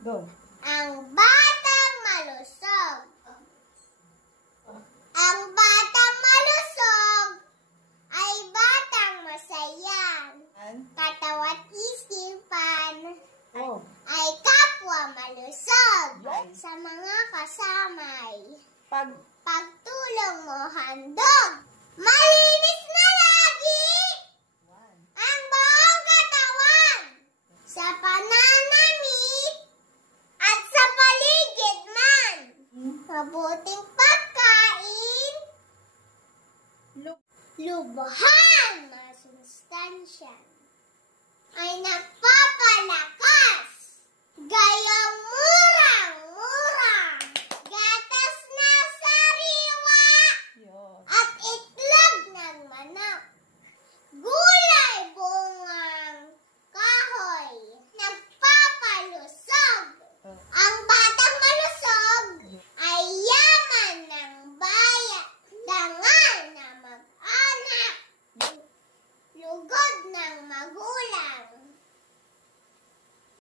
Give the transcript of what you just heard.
Go. Ang batang malusog. Ang batang malusog ay batang masaya. Katawan isipan ay kapwa malusog. Sa mga kasamay. Pagtulong mo handog. Malinis na lagi ang buong katawan. Sa pananamit at sa paligid man. Mabuting pagkain. Lubhan, masustansya, ay nagpapalakas. Gayong murang-murang gatas na sariwa at itlog ng manok. Gulay bungang kahoy, nagpapalusog. Ang batang malusog ay yaman ng bayan. Dangal na mag-anak, lugod ng magulang.